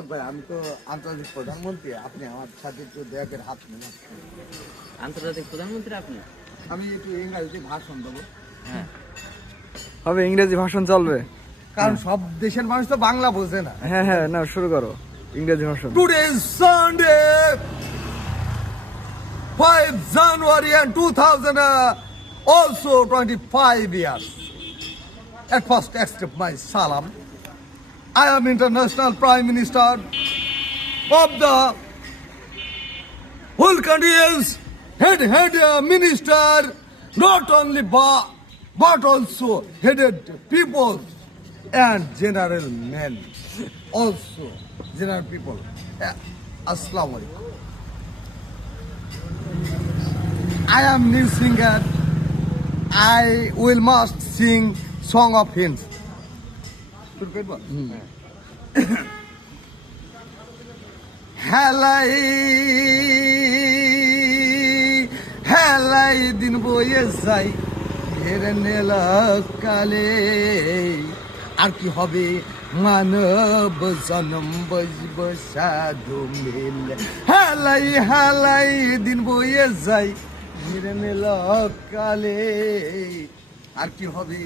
ফারুক ভাই, আমি তো আন্তর্জাতিক প্রধানমন্ত্রী, আপনি আমার সাথে একটু দেহের হাত মিলান। আন্তর্জাতিক প্রধানমন্ত্রী আপনি? আমি একটু ইংরেজিতে ভাষণ দেবো। হ্যাঁ, হবে ইংরেজি ভাষণ চলবে? কারণ সব দেশের মানুষ তো বাংলা বোঝে না। হ্যাঁ হ্যাঁ, না শুরু করো ইংরেজি ভাষণ। Today is Sunday, 5 January and 2025 years. At first, accept my salam. I am International Prime Minister of the whole country is head minister, not only but also headed people and general men, also general people. Assalamu alaikum. I am new singer. I will must sing song of hymns. হেলাই দিন বয়ে যাই ঘেরে nail কালে, আর কি হবে মানব জনম বসব সাধু মিলে। হেলাই দিন বয়ে যাই ঘেরে নেল কালে, আর কি হবে।